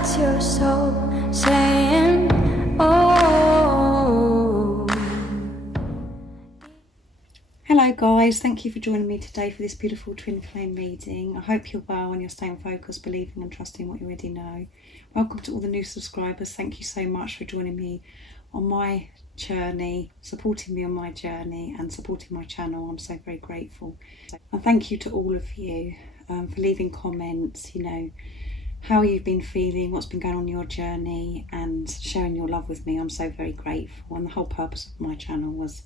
That's your soul saying, oh. Hello guys, thank you for joining me today for this beautiful twin flame reading. I hope you're well and you're staying focused, believing and trusting what you already know. Welcome to all the new subscribers. Thank you so much for joining me on my journey, supporting me on my journey and supporting my channel. I'm so very grateful. And thank you to all of you for leaving comments, how you've been feeling, what's been going on in your journey and sharing your love with me. I'm so very grateful. And the whole purpose of my channel was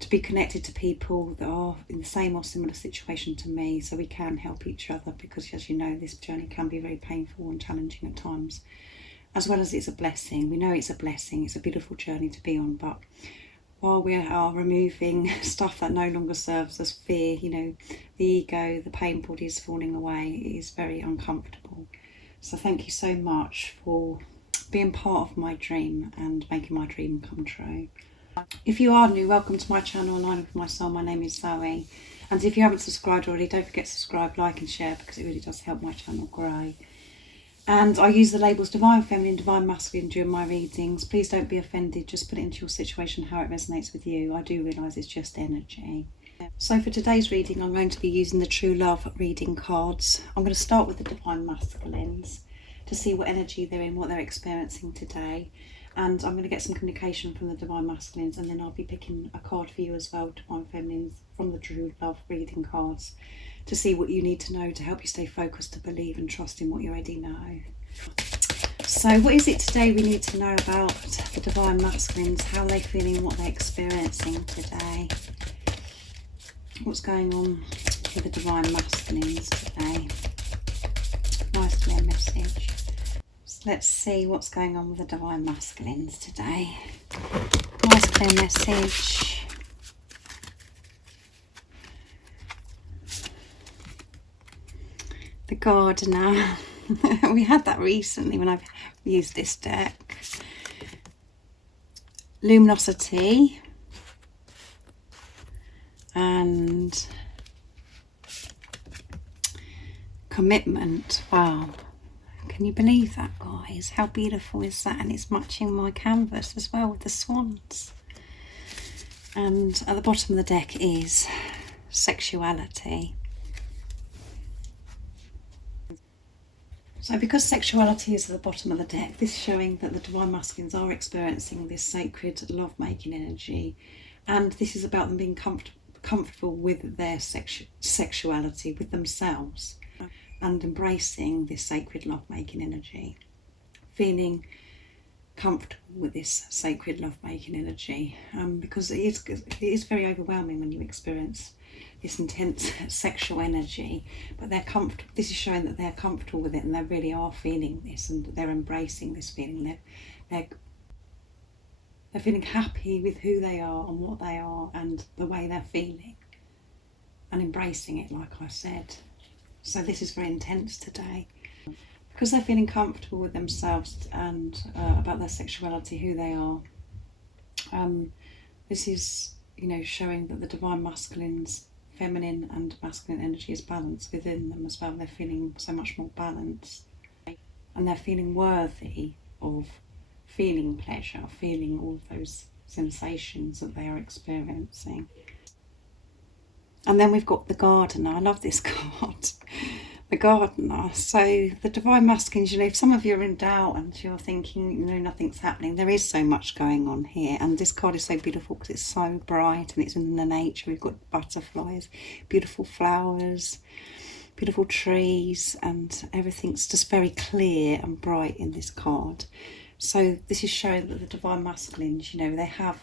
to be connected to people that are in the same or similar situation to me, so we can help each other, because as you know, this journey can be very painful and challenging at times, as well as it's a blessing. We know it's a blessing, it's a beautiful journey to be on, but while we are removing stuff that no longer serves us, fear, the ego, the pain body is falling away, it is very uncomfortable. So thank you so much for being part of my dream and making my dream come true. If you are new, welcome to my channel, Align with My Soul. My name is Zoe, and if you haven't subscribed already, don't forget to subscribe, like and share, because it really does help my channel grow. And I use the labels Divine Feminine, Divine Masculine during my readings. Please don't be offended, just put it into your situation how it resonates with you. I do realise it's just energy. So for today's reading, I'm going to be using the True Love reading cards. I'm going to start with the Divine Masculines to see what energy they're in, what they're experiencing today. And I'm going to get some communication from the Divine Masculines, and then I'll be picking a card for you as well, Divine Feminines, from the True Love reading cards, to see what you need to know to help you stay focused, to believe and trust in what you already know. So what is it today we need to know about the Divine Masculines? How are they feeling, what they're experiencing today? What's going on with the Divine Masculines today? Nice clear message. Let's see what's going on with the Divine Masculines today. Nice clear message. The Gardener. We had that recently when I've used this deck. Luminosity. And commitment. Wow. Can you believe that, guys? How beautiful is that? And it's matching my canvas as well with the swans. And at the bottom of the deck is sexuality. So because sexuality is at the bottom of the deck, this is showing that the Divine Masculines are experiencing this sacred love-making energy. And this is about them being comfortable with their sexuality, with themselves, and embracing this sacred love-making energy, feeling comfortable with this sacred love-making energy, because it is very overwhelming when you experience this intense sexual energy, but they're comfortable. This is showing that they're comfortable with it, and they really are feeling this, and they're embracing this feeling. They're feeling happy with who they are and what they are and the way they're feeling, and embracing it, like I said. So this is very intense today, because they're feeling comfortable with themselves and about their sexuality, who they are. This is, showing that the Divine Masculines, feminine and masculine energy is balanced within them as well. They're feeling so much more balanced, and they're feeling worthy of feeling pleasure, feeling all of those sensations that they are experiencing. And then we've got the Gardener. I love this card. The Gardener. So the Divine Masculines, if some of you are in doubt and you're thinking, nothing's happening, there is so much going on here. And this card is so beautiful because it's so bright and it's in the nature. We've got butterflies, beautiful flowers, beautiful trees, and everything's just very clear and bright in this card. So this is showing that the Divine Masculines, they have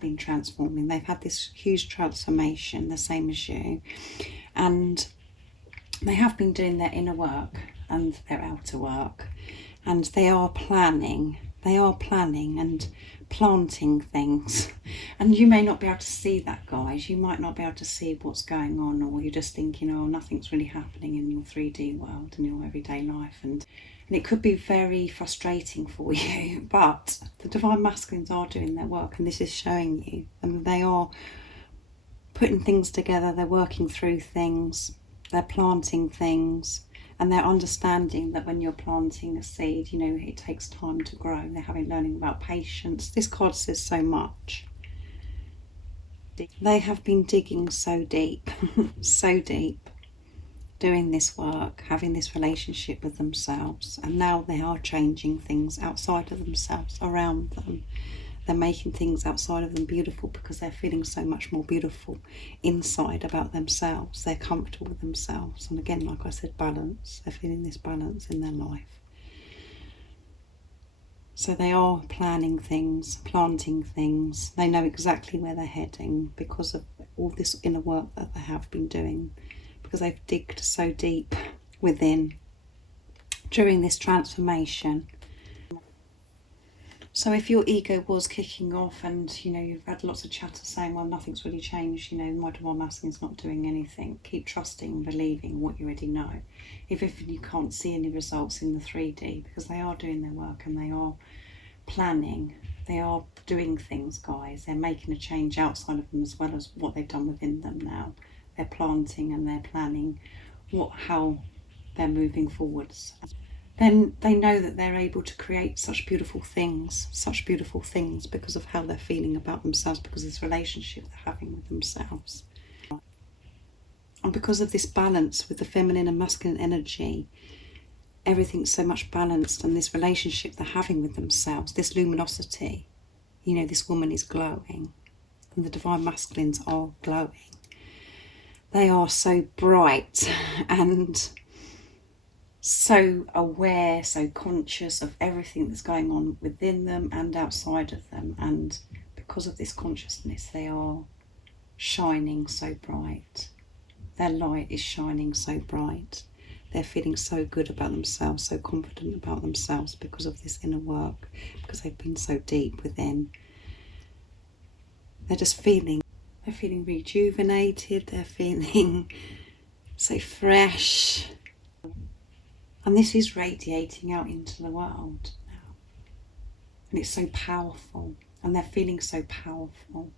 been transforming. They've had this huge transformation, the same as you. And they have been doing their inner work and their outer work. And they are planning and planting things. And you may not be able to see that, guys. You might not be able to see what's going on, or you're just thinking, oh, nothing's really happening in your 3D world and your everyday life. And it could be very frustrating for you, but the Divine Masculines are doing their work, and this is showing you, and they are putting things together, they're working through things, they're planting things, And they're understanding that when you're planting a seed, you know, it takes time to grow. They're learning about patience. This card says so much. They have been digging so deep, so deep, doing this work, having this relationship with themselves, and now they are changing things outside of themselves, around them. They're making things outside of them beautiful because they're feeling so much more beautiful inside about themselves. They're comfortable with themselves. And again, like I said, balance. They're feeling this balance in their life. So they are planning things, planting things. They know exactly where they're heading because of all this inner work that they have been doing, because they've digged so deep within during this transformation. So if your ego was kicking off and, you know, you've had lots of chatter saying, well, nothing's really changed, you know, my divine masculine's not doing anything, keep trusting and believing what you already know. If you can't see any results in the 3D, because they are doing their work and they are planning, they are doing things, guys. They're making a change outside of them as well as what they've done within them now. They're planting and they're planning how they're moving forwards. Then they know that they're able to create such beautiful things because of how they're feeling about themselves, because of this relationship they're having with themselves. And because of this balance with the feminine and masculine energy, everything's so much balanced, and this relationship they're having with themselves, this luminosity, you know, this woman is glowing and the divine masculines are glowing. They are so bright and so aware, so conscious of everything that's going on within them and outside of them. And because of this consciousness, they are shining so bright. Their light is shining so bright. They're feeling so good about themselves, so confident about themselves because of this inner work, because they've been so deep within. They're feeling rejuvenated, they're feeling so fresh. And this is radiating out into the world now. And it's so powerful. And they're feeling so powerful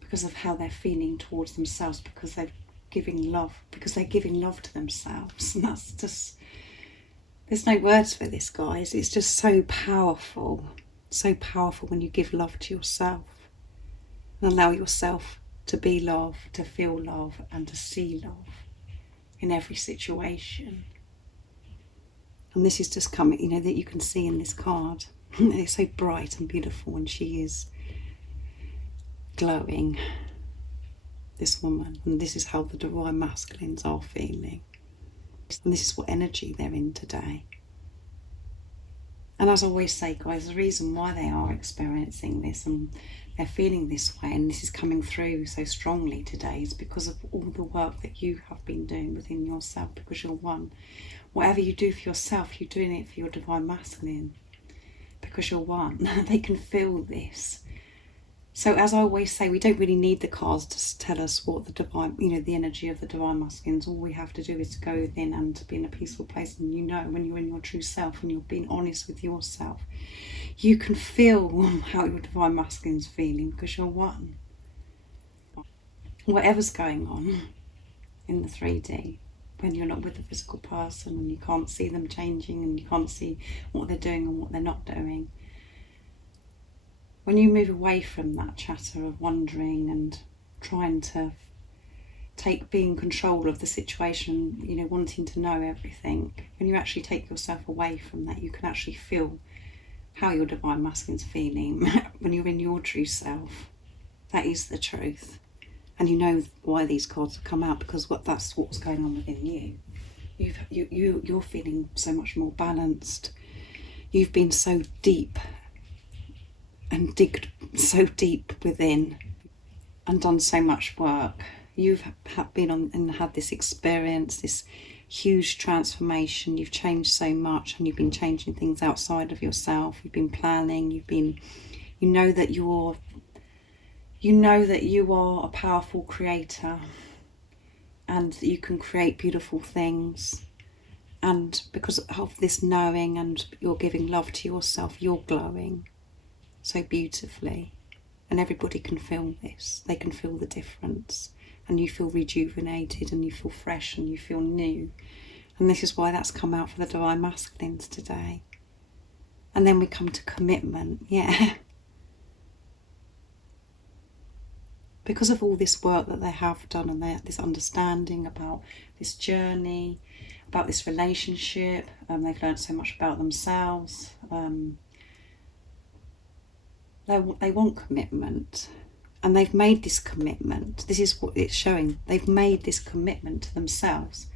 because of how they're feeling towards themselves, because they're giving love to themselves. And that's just, there's no words for this, guys. It's just so powerful when you give love to yourself and allow yourself to be love, to feel love, and to see love in every situation. And this is just coming, you know, that you can see in this card. It's so bright and beautiful, and she is glowing, this woman. And this is how the divine masculines are feeling. And this is what energy they're in today. And as I always say, guys, the reason why they are experiencing this and they're feeling this way, and this is coming through so strongly today, is because of all the work that you have been doing within yourself, because you're one. Whatever you do for yourself, you're doing it for your divine masculine, because you're one. They can feel this. So as I always say, we don't really need the cards to tell us what the divine, you know, the energy of the divine masculines. All we have to do is to go within and to be in a peaceful place. And you know, when you're in your true self and you're being honest with yourself, you can feel how your divine masculine's feeling, because you're one. Whatever's going on in the 3D, when you're not with the physical person and you can't see them changing and you can't see what they're doing and what they're not doing, when you move away from that chatter of wondering and trying to be in control of the situation, you know, wanting to know everything, when you actually take yourself away from that, you can actually feel how your divine masculine's feeling when you're in your true self. That is the truth. And you know why these cards have come out, because that's what's going on within you. You're feeling so much more balanced. You've been so deep and digged so deep within and done so much work. You've been on and had this experience, this huge transformation. You've changed so much, and you've been changing things outside of yourself. You've been planning. You know that you are a powerful creator, and that you can create beautiful things. And because of this knowing, and you're giving love to yourself, you're glowing so beautifully, and everybody can feel this. They can feel the difference, and you feel rejuvenated, and you feel fresh, and you feel new, And this is why that's come out for the Divine Masculines today. And then we come to commitment, yeah. Because of all this work that they have done and this understanding about this journey, about this relationship, they've learned so much about themselves. They want commitment, and they've made this commitment. This is what it's showing. They've made this commitment to themselves,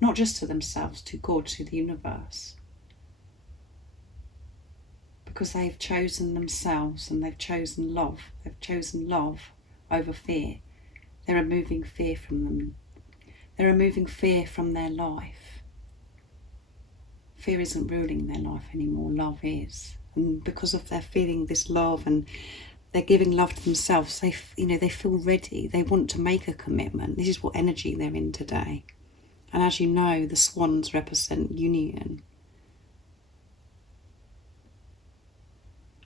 not just to themselves, to God, to the universe. Because they've chosen themselves and they've chosen love. They've chosen love over fear. They're removing fear from them. They're removing fear from their life. Fear isn't ruling their life anymore. Love is. And because of their feeling this love and they're giving love to themselves, they feel ready. They want to make a commitment. This is what energy they're in today. And as you know, the swans represent union.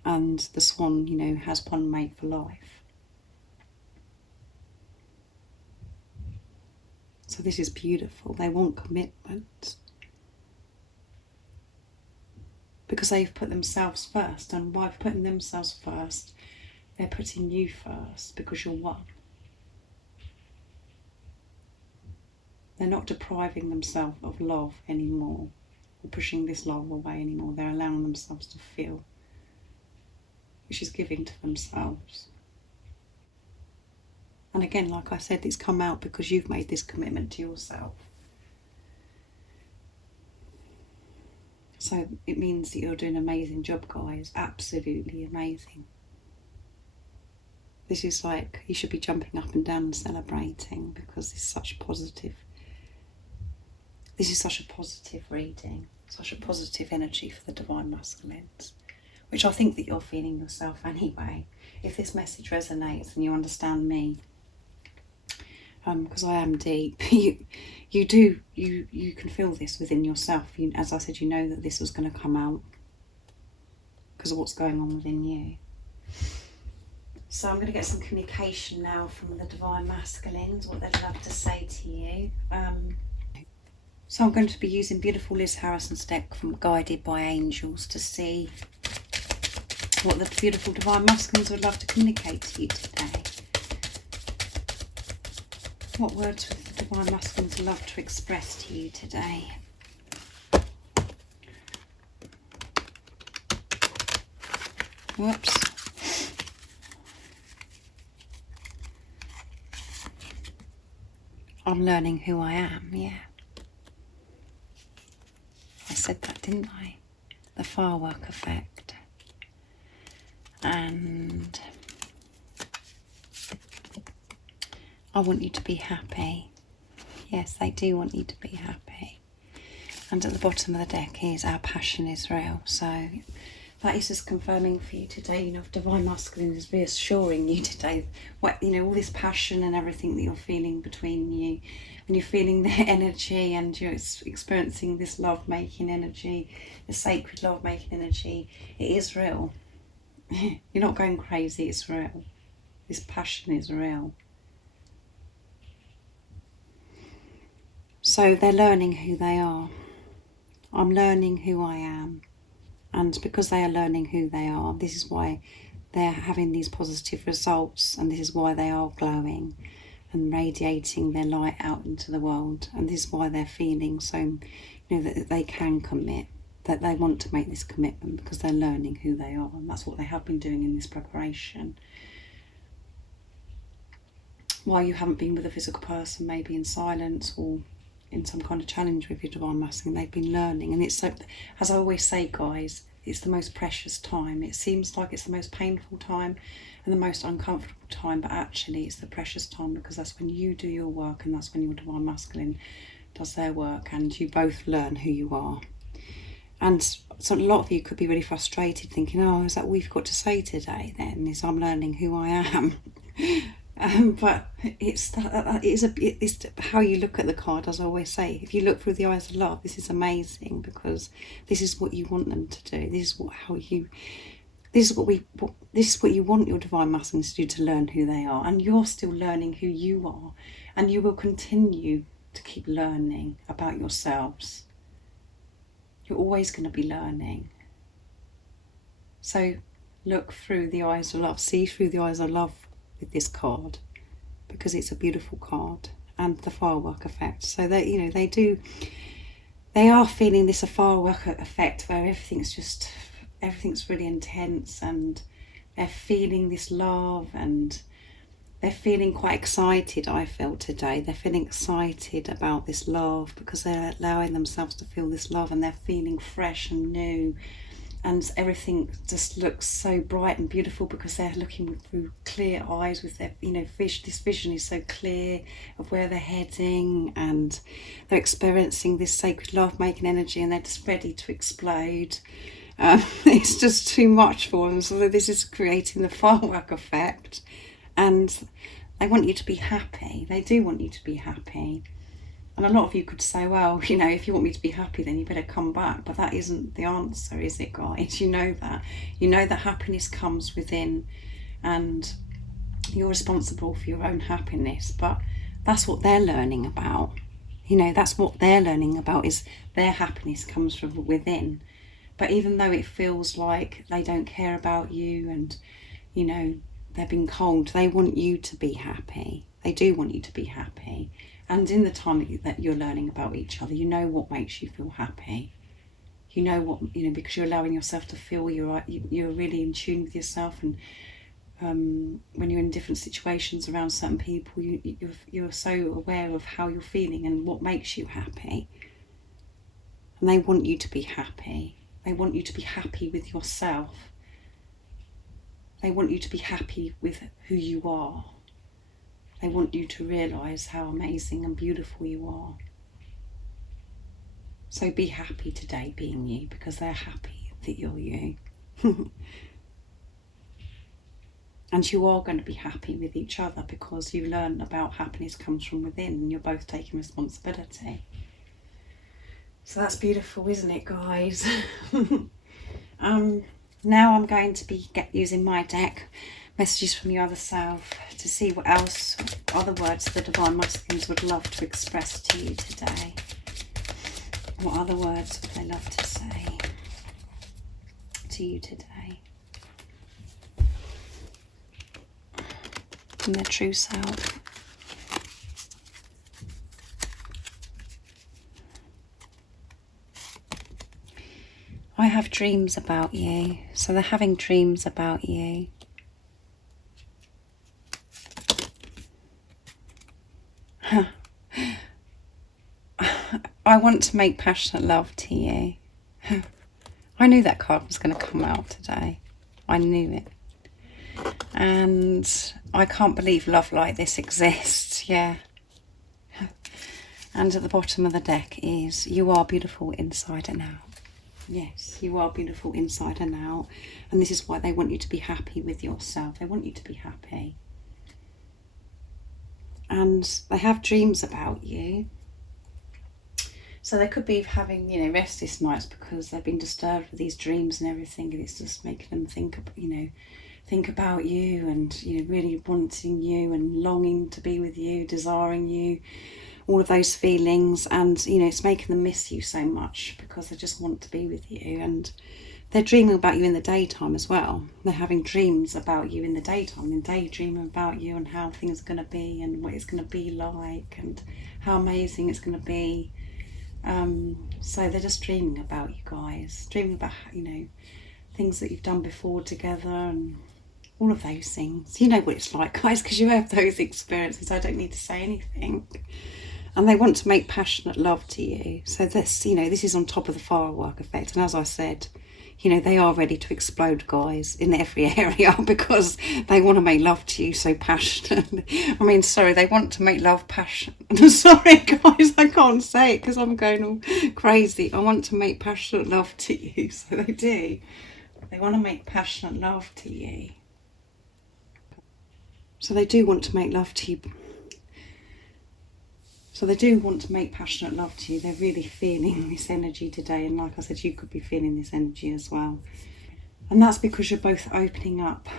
And the swan, has one mate for life. So this is beautiful. They want commitment. Because they've put themselves first. And by putting themselves first, they're putting you first because you're one. They're not depriving themselves of love anymore or pushing this love away anymore. They're allowing themselves to feel, which is giving to themselves. And again, like I said, it's come out because you've made this commitment to yourself. So it means that you're doing an amazing job, guys. Absolutely amazing. This is like, you should be jumping up and down and celebrating because this is such a positive reading, such a positive energy for the Divine Masculines, which I think that you're feeling yourself anyway. If this message resonates and you understand me, because I am deep, you can feel this within yourself. As I said, you know that this was going to come out because of what's going on within you. So I'm going to get some communication now from the Divine Masculines, what they'd love to say to you. So I'm going to be using beautiful Liz Harrison's deck from Guided by Angels to see what the beautiful Divine Masculines would love to communicate to you today. What words would the Divine Masculines love to express to you today? Whoops. I'm learning who I am, yeah. I said that, didn't I? The firework effect. And I want you to be happy. Yes, they do want you to be happy. And at the bottom of the deck is our passion is real. So that is just confirming for you today. Divine Masculine is reassuring you today. All this passion and everything that you're feeling between you, and you're feeling their energy, and you're experiencing this love-making energy, the sacred love-making energy. It is real. You're not going crazy. It's real. This passion is real. So they're learning who they are. I'm learning who I am. And because they are learning who they are, this is why they're having these positive results, and this is why they are glowing and radiating their light out into the world. And this is why they're feeling so, that they can commit, that they want to make this commitment because they're learning who they are. And that's what they have been doing in this preparation. While you haven't been with a physical person, maybe in silence or in some kind of challenge with your Divine Masculine, they've been learning. And it's so, as I always say, guys, it's the most precious time. It seems like it's the most painful time and the most uncomfortable time, but actually it's the precious time, because that's when you do your work and that's when your Divine Masculine does their work, and you both learn who you are. And so a lot of you could be really frustrated thinking, oh, is that all we've got to say today then, is I'm learning who I am. But it's how you look at the card. As I always say, if you look through the eyes of love, this is amazing, because this is what you want them to do. This is what you want your Divine Masculines to do, to learn who they are. And you're still learning who you are, and you will continue to keep learning about yourselves. You're always going to be learning. So look through the eyes of love, see through the eyes of love with this card, because it's a beautiful card, and the firework effect. So that, you know, they are feeling this firework effect where everything's really intense, and they're feeling this love, and they're feeling quite excited. I feel today they're feeling excited about this love, because they're allowing themselves to feel this love, and they're feeling fresh and new, and everything just looks so bright and beautiful because they're looking through clear eyes with their, you know, this vision is so clear of where they're heading, and they're experiencing this sacred love-making energy, and they're just ready to explode. It's just too much for them, so this is creating the firework effect, and they want you to be happy. They do want you to be happy. And a lot of you could say, well, you know, if you want me to be happy, then you better come back. But that isn't the answer, is it, guys? You know that. You know that happiness comes within, and you're responsible for your own happiness. But that's what they're learning about. You know, that's what they're learning about, is their happiness comes from within. But even though it feels like they don't care about you, and, you know, they're being cold, they want you to be happy. They do want you to be happy. And in the time that you're learning about each other, you know what makes you feel happy. You know what, you know, because you're allowing yourself to feel you're really in tune with yourself. And when you're in different situations around certain people, you're so aware of how you're feeling and what makes you happy. And they want you to be happy. They want you to be happy with yourself. They want you to be happy with who you are. They want you to realise how amazing and beautiful you are. So be happy today being you, because they're happy that you're you. And you are going to be happy with each other, because you learn about happiness comes from within, and you're both taking responsibility. So that's beautiful, isn't it, guys? Now I'm going to be using my deck, Messages from the Other Self, to see what else, other words the Divine Masculines would love to express to you today. What other words would they love to say to you today? From their true self. I have dreams about you. So they're having dreams about you. I want to make passionate love to you. I knew that card was going to come out today. I knew it. And I can't believe love like this exists. Yeah. And at the bottom of the deck is, you are beautiful inside and out. Yes, you are beautiful inside and out. And this is why they want you to be happy with yourself. They want you to be happy. And they have dreams about you. So they could be having, you know, restless nights because they've been disturbed with these dreams and everything, and it's just making them think about you, and, you know, really wanting you and longing to be with you, desiring you, all of those feelings. And, you know, it's making them miss you so much because they just want to be with you. And they're dreaming about you in the daytime as well. They're having dreams about you in the daytime, and daydreaming about you and how things are going to be and what it's going to be like and how amazing it's going to be. So they're just dreaming about you guys, dreaming about, you know, things that you've done before together and all of those things. You know what it's like, guys, because you have those experiences. I don't need to say anything. And they want to make passionate love to you. So this, you know, this is on top of the firework effect. And as I said, you know, they are ready to explode, guys, in every area, because they want to make love to you so passionately. I mean, sorry, they want to make love passionate. Sorry, guys, I can't say it because I'm going all crazy. I want to make passionate love to you. So they do. They want to make passionate love to you. So they do want to make love to you. So they do want to make passionate love to you. They're really feeling this energy today. And like I said, you could be feeling this energy as well. And that's because you're both opening up,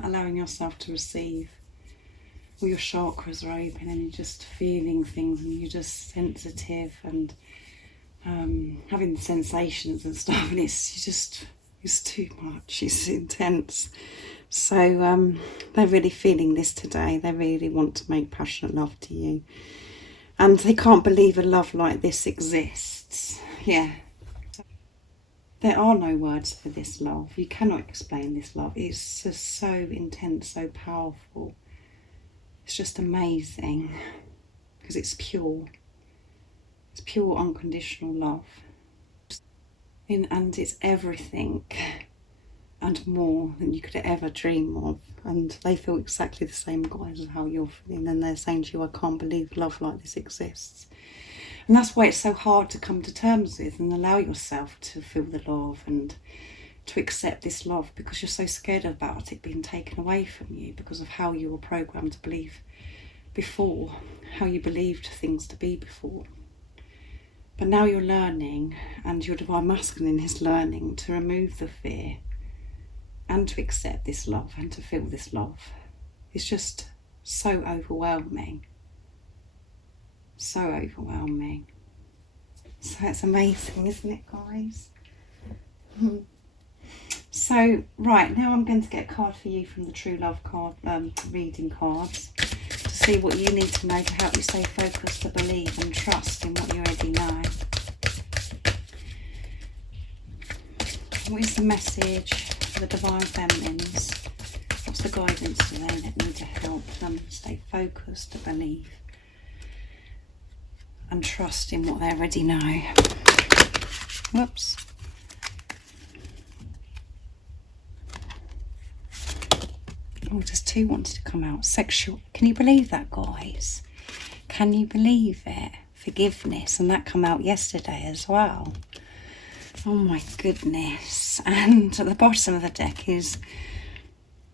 allowing yourself to receive. all your chakras are open and you're just feeling things and you're just sensitive and having the sensations and stuff, and it's too much, it's intense. So they're really feeling this today. They really want to make passionate love to you, and they can't believe a love like this exists. Yeah, there are no words for this love. You cannot explain this love. It's just so intense, so powerful. It's just amazing because it's pure. It's pure unconditional love. And it's everything and more than you could ever dream of. And they feel exactly the same, guys, as how you're feeling. And they're saying to you, I can't believe love like this exists. And that's why it's so hard to come to terms with and allow yourself to feel the love and to accept this love, because you're so scared about it being taken away from you because of how you were programmed to believe before, how you believed things to be before. But now you're learning, and your divine masculine is learning to remove the fear and to accept this love and to feel this love. It's just so overwhelming. So overwhelming. So it's amazing, isn't it, guys? So, right, now I'm going to get a card for you from the True Love card, reading cards, to see what you need to know to help you stay focused, to believe and trust in what you already know. What is the message for the Divine Feminines? What's the guidance for them that need to help them stay focused, to believe and trust in what they already know? Whoops. Oh, just two wanted to come out. Sexual. Can you believe that, guys? Can you believe it? Forgiveness. And that come out yesterday as well. Oh my goodness. And at the bottom of the deck is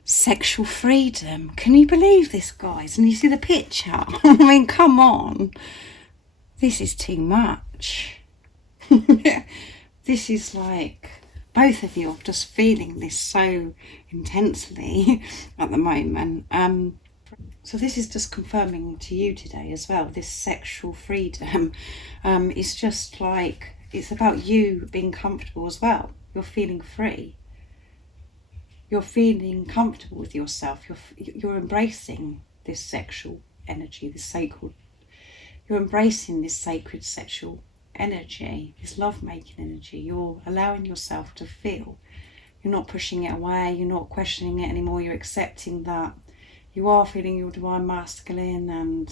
sexual freedom. Can you believe this, guys? And you see the picture? I mean, come on. This is too much. This is like, both of you are just feeling this so intensely at the moment. So this is just confirming to you today as well, this sexual freedom. It's just like, it's about you being comfortable as well. You're feeling free. You're feeling comfortable with yourself. You're embracing this sexual energy, this sacred. You're embracing this sacred sexual energy, this love-making energy. You're allowing yourself to feel. You're not pushing it away. You're not questioning it anymore. You're accepting that you are feeling your divine masculine, and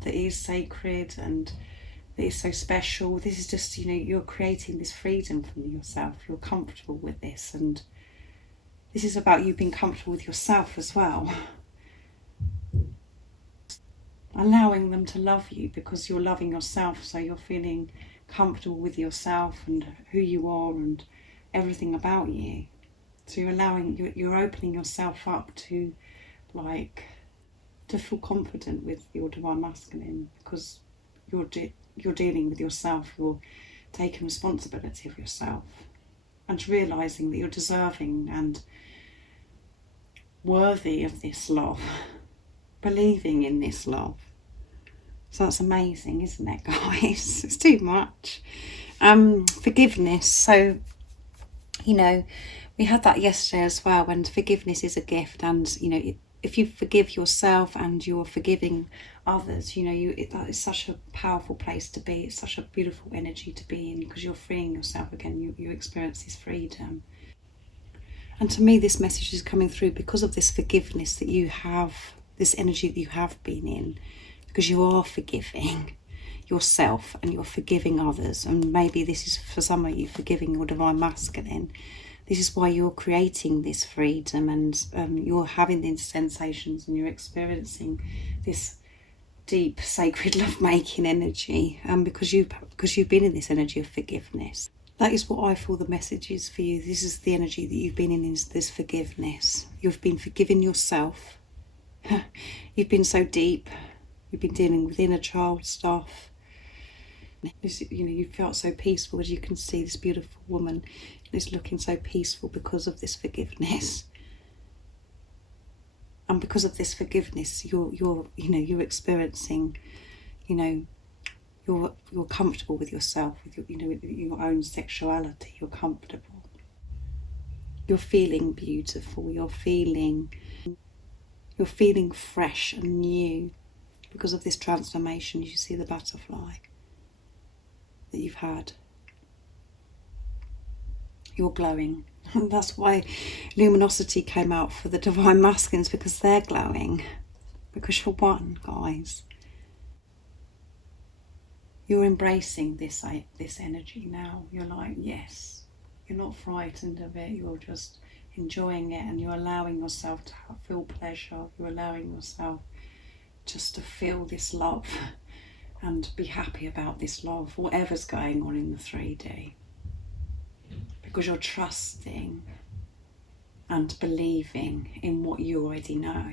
that it is sacred and that it's so special. This is just, you're creating this freedom from yourself. You're comfortable with this, and this is about you being comfortable with yourself as well. Allowing them to love you because you're loving yourself, so you're feeling comfortable with yourself and who you are and everything about you. So you're opening yourself up to feel confident with your divine masculine, because you're dealing with yourself. You're taking responsibility of yourself and realizing that you're deserving and worthy of this love, believing in this love. So that's amazing, isn't it, guys? It's too much. Forgiveness. So, we had that yesterday as well, and forgiveness is a gift. And, if you forgive yourself and you're forgiving others, that is such a powerful place to be. It's such a beautiful energy to be in, because you're freeing yourself again. You experience this freedom. And to me, this message is coming through because of this forgiveness that you have, this energy that you have been in, because you are forgiving yourself and you're forgiving others. And maybe this is, for some of you, forgiving your divine masculine. This is why you're creating this freedom, and you're having these sensations and you're experiencing this deep, sacred, love-making energy, because you've been in this energy of forgiveness. That is what I feel the message is for you. This is the energy that you've been in, is this forgiveness. You've been forgiving yourself. You've been so deep. You've been dealing with inner child stuff. You felt so peaceful, as you can see. This beautiful woman is looking so peaceful because of this forgiveness. And because of this forgiveness, you're experiencing, you're comfortable with yourself, with with your own sexuality. You're comfortable. You're feeling beautiful. You're feeling fresh and new because of this transformation. You see the butterfly that you've had. You're glowing. And that's why luminosity came out for the divine masculines, because they're glowing. Because you're one, guys. You're embracing this energy now. You're like, yes. You're not frightened of it. You're just enjoying it, and you're allowing yourself to feel pleasure. You're allowing yourself just to feel this love and be happy about this love, whatever's going on in the 3D. Because you're trusting and believing in what you already know.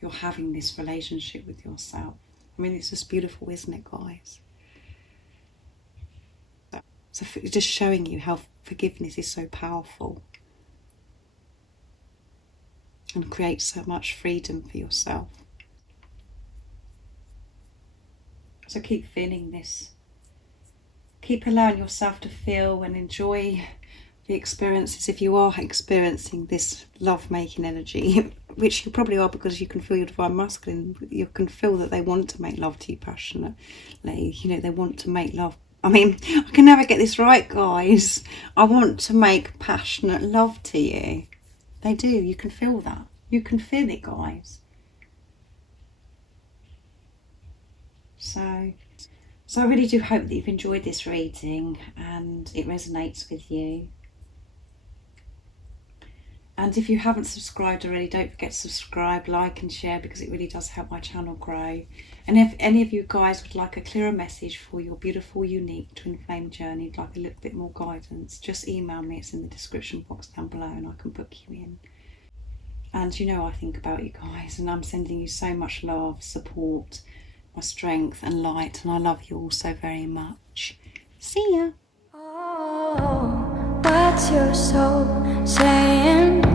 You're having this relationship with yourself. I mean, it's just beautiful, isn't it, guys? So just showing you how forgiveness is so powerful and creates so much freedom for yourself. So keep feeling this. Keep allowing yourself to feel and enjoy the experiences. If you are experiencing this love-making energy, which you probably are, because you can feel your divine masculine, you can feel that they want to make love to you passionately. They want to make love. I mean, I can never get this right, guys. I want to make passionate love to you. They do. You can feel that. You can feel it, guys. So I really do hope that you've enjoyed this reading and it resonates with you. And if you haven't subscribed already, don't forget to subscribe, like and share, because it really does help my channel grow. And if any of you guys would like a clearer message for your beautiful, unique twin flame journey, like a little bit more guidance, just email me. It's in the description box down below and I can book you in. And I think about you guys, and I'm sending you so much love, support, my strength and light, and I love you all so very much. See ya. Oh, what's your soul saying?